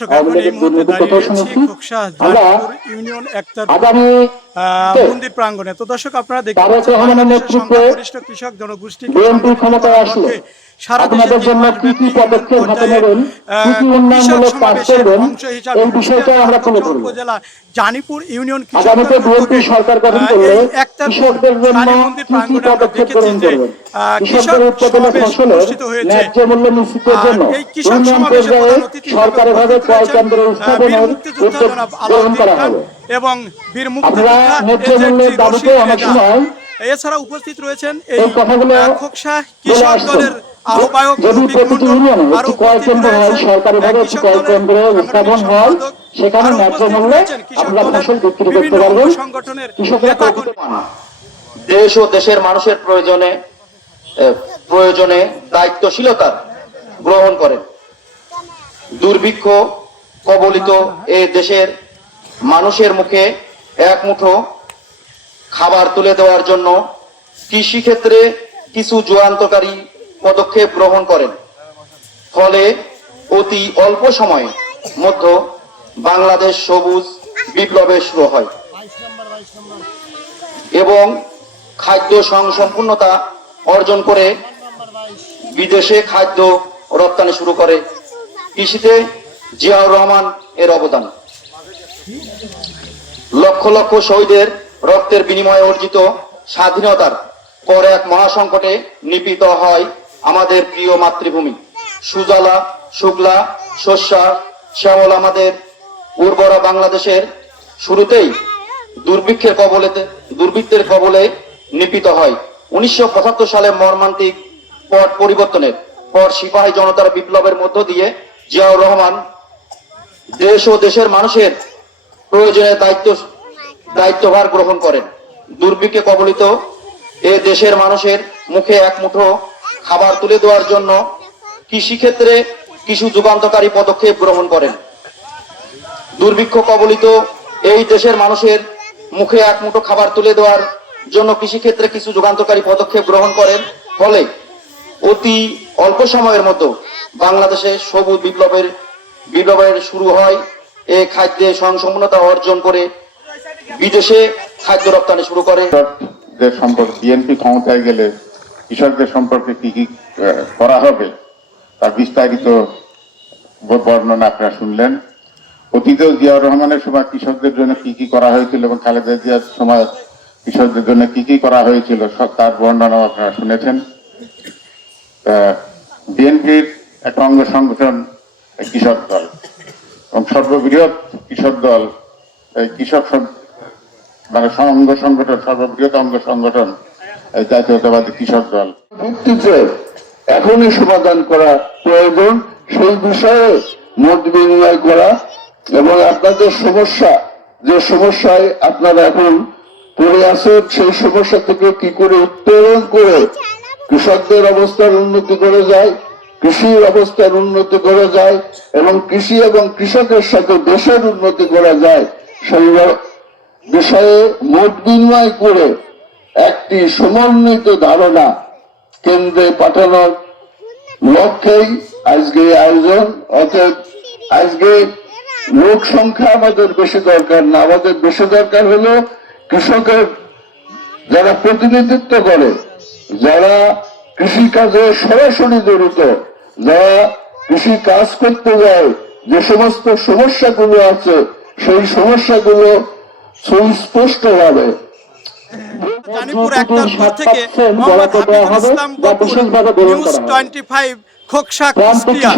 দর্শক এখন এই মুহূর্তে দাঁড়িয়ে রয়েছি খোকসা আমরা ইউনিয়ন একটা মন্দির প্রাঙ্গণে। তো দর্শক আপনারা দেখতে পাচ্ছেন সংখ্যাগরিষ্ঠ কৃষক জনগোষ্ঠী ক্ষমতা ক্ষমতায় আসলে। আপনাদের জন্য কি কি পদক্ষেপ হাতে নেবেন? কি কি উন্নয়নমূলক কাজ করবেন? এই বিষয়টা আমরা তুলে ধরব। জানিপুর ইউনিয়ন আগামীতে বিএনপি সরকার গঠন করলে কৃষকদের জন্য কি কি পদক্ষেপ গ্রহণ করবেন? কৃষকদের উৎপাদনের ফসলের ন্যায্য মূল্য নিশ্চিতের জন্য উন্নয়ন পর্যায়ে সরকারিভাবে ক্রয় বীর স্থাপনের উদ্যোগ গ্রহণ করা হবে। এবং বীর ন্যায্য মূল্যের দাবিতে অনেক সময় এছাড়া উপস্থিত রয়েছেন এই খোকসা কৃষক দলের আহ্বায়ক যদি প্রতিটি ইউনিয়নে একটি ক্রয় কেন্দ্র হয় সরকারিভাবে একটি ক্রয় কেন্দ্র স্থাপন হয় সেখানে ন্যায্য মূল্যে আপনারা ফসল বিক্রি করতে পারবেন। কৃষকরা প্রকৃত পান। দেশ ও দেশের মানুষের প্রয়োজনে প্রয়োজনে দায়িত্বশীলতা গ্রহণ করেন। দুর্ভিক্ষ কবলিত এ দেশের মানুষের মুখে এক মুঠো খাবার তুলে দেওয়ার জন্য কৃষি ক্ষেত্রে কিছু যুগান্তকারী পদক্ষেপ গ্রহণ করেন। ফলে অতি অল্প সময়ে মধ্য বাংলাদেশ সবুজ বিপ্লবের শুরু হয়। এবং খাদ্য সংসম্পূর্ণতা অর্জন করে বিদেশে খাদ্য রপ্তানি শুরু করে। কৃষিতে জিয়াউর রহমান এর অবদান। লক্ষ লক্ষ শহীদের রক্তের বিনিময়ে অর্জিত স্বাধীনতার পর এক মহাসংকটে নিপীত হয় আমাদের প্রিয় মাতৃভূমি। সুজলা, শুক্লা, শস্যা, শ্যামল আমাদের উর্বরা বাংলাদেশের শুরুতেই দুর্ভিক্ষের কবলেতে দুর্ভিক্ষের কবলে নিপীত হয়। উনিশশো পঁচাত্তর সালে মর্মান্তিক পট পরিবর্তনের পর সিপাহী জনতার বিপ্লবের মধ্য দিয়ে জিয়াউর রহমান দেশ ও দেশের মানুষের প্রয়োজনে দায়িত্ব দায়িত্বভার গ্রহণ করেন। দুর্ভিক্ষে কবলিত এ দেশের মানুষের মুখে এক মুঠো খাবার তুলে দেওয়ার জন্য কৃষিক্ষেত্রে কিছু যুগান্তকারী পদক্ষেপ গ্রহণ করেন। দুর্ভিক্ষ কবলিত এই দেশের মানুষের মুখে এক মুঠো খাবার তুলে দেওয়ার জন্য কৃষিক্ষেত্রে কিছু যুগান্তকারী পদক্ষেপ গ্রহণ করেন। ফলে অতি অল্প সময়ের মতো বাংলাদেশে সবুজ বিপ্লবের বিপ্লবের শুরু হয়। এ খাদ্যে সংসম্পূর্ণতা অর্জন করে বিদেশে খাদ্য রপ্তানি শুরু করে। সম্পর্কে বিএনপি ক্ষমতায় গেলে কৃষকদের সম্পর্কে কি কি করা হবে, তার বিস্তারিত বর্ণনা আপনারা শুনলেন। অতীতেও জিয়াউর রহমানের সময় কৃষকদের জন্য কি কি করা হয়েছিল এবং খালেদা জিয়ার সময় কৃষকদের জন্য কি কি করা হয়েছিল, সব তার বর্ণনাও আপনারা শুনেছেন। বিএনপির একটা অঙ্গ সংগঠন কৃষক দল। এবং সর্ববৃহৎ কৃষক দল কৃষক মানে অঙ্গ সংগঠন, সর্ববৃহৎ অঙ্গ সংগঠন জাতীয়তাবাদী কৃষক দল। ভিত্তিতে এখনই সমাধান করা প্রয়োজন, সেই বিষয়ে মত বিনিময় করা এবং আপনাদের সমস্যা, যে সমস্যায় আপনারা এখন পড়ে সেই সমস্যা থেকে কি করে উত্তরণ করে কৃষকদের অবস্থার উন্নতি করে যায়, কৃষির অবস্থার উন্নতি করা যায় এবং কৃষি এবং কৃষকের সাথে দেশের উন্নতি করা যায়, সেই বিষয়ে মত বিনিময় করে একটি সমন্বিত ধারণা কেন্দ্রে পাঠানোর লক্ষ্যেই আজকে আয়োজন, অতএব আজকে লোক সংখ্যা আমাদের বেশি দরকার না। আমাদের বেশি দরকার হলো কৃষকের যারা প্রতিনিধিত্ব করে, যারা কৃষি কাজে সরাসরি জড়িত, যারা কৃষি কাজ করতে যায়, যে সমস্ত সমস্যাগুলো আছে, সেই সমস্যাগুলো সুস্পষ্ট ভাবে জানিপুর যতটুকু একতারপুর থেকে মোহাম্মদ বরাদ্দ দেওয়া হাফিজুল হবে Islam Bakul news twenty five Khoksa Kushtia